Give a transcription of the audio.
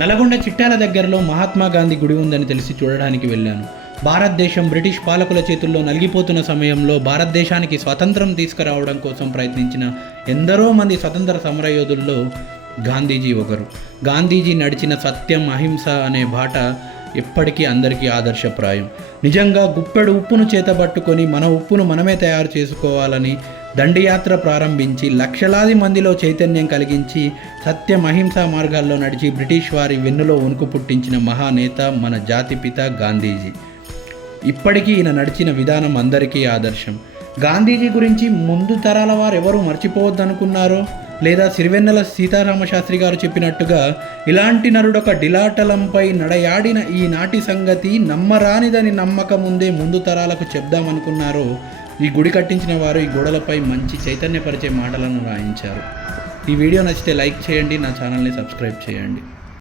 నల్గొండ చిట్యాల దగ్గరలో మహాత్మా గాంధీ గుడి ఉందని తెలిసి చూడడానికి వెళ్ళాను. భారతదేశం బ్రిటిష్ పాలకుల చేతుల్లో నలిగిపోతున్న సమయంలో భారతదేశానికి స్వతంత్రం తీసుకురావడం కోసం ప్రయత్నించిన ఎందరో మంది స్వతంత్ర సమరయోధుల్లో గాంధీజీ ఒకరు. గాంధీజీ నడిచిన సత్యం, అహింస అనే బాట ఎప్పటికీ అందరికీ ఆదర్శప్రాయం. నిజంగా గుప్పెడు ఉప్పును చేతబట్టుకొని మన ఉప్పును మనమే తయారు చేసుకోవాలని దండియాత్ర ప్రారంభించి లక్షలాది మందిలో చైతన్యం కలిగించి సత్యం, అహింస మార్గాల్లో నడిచి బ్రిటిష్ వారి వెన్నులో వణుకు పుట్టించిన మహానేత మన జాతిపిత గాంధీజీ. ఇప్పటికీ ఈయన నడిచిన విధానం అందరికీ ఆదర్శం. గాంధీజీ గురించి ముందు తరాల వారు ఎవరు మర్చిపోవద్దనుకున్నారో, లేదా సిరివెన్నెల సీతారామశాస్త్రి గారు చెప్పినట్టుగా ఇలాంటి నరుడొక డిలాటలంపై నడయాడిన ఈనాటి సంగతి నమ్మరానిదని నమ్మకం ఉందే ముందు తరాలకు చెప్దామనుకున్నారో, ఈ గుడి కట్టించిన వారు ఈ గోడలపై మంచి చైతన్యపరిచే మాటలను రాయించారు. ఈ వీడియో నచ్చితే లైక్ చేయండి, నా ఛానల్ని సబ్స్క్రైబ్ చేయండి.